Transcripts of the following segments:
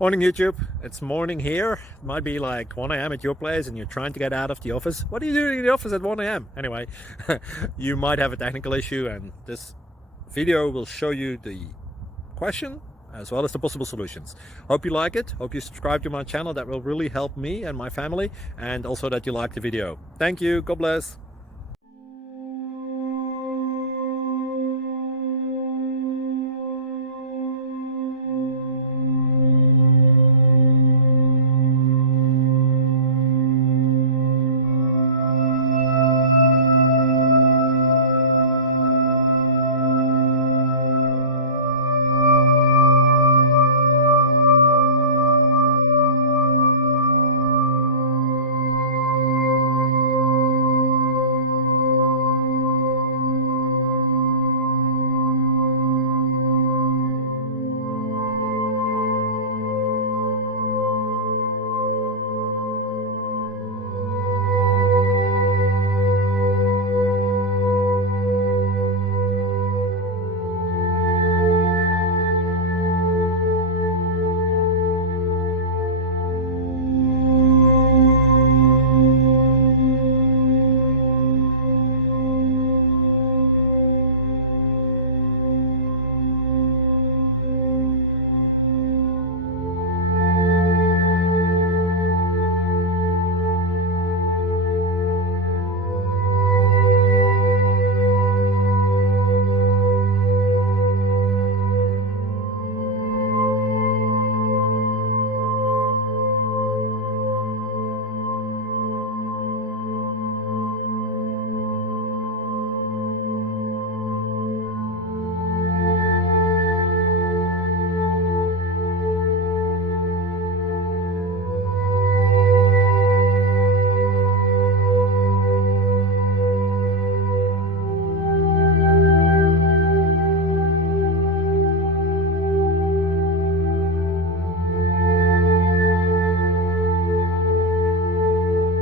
Morning YouTube, it's morning here. It might be like 1 a.m. at your place and you're trying to get out of the office. What are you doing in the office at 1 a.m.? Anyway, you might have a technical issue and this video will show you the question as well as the possible solutions. Hope you like it, hope you subscribe to my channel. That will really help me and my family, and also that you like the video. Thank you, God bless.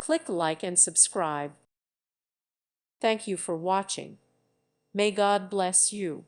Click like and subscribe. Thank you for watching. May God bless you.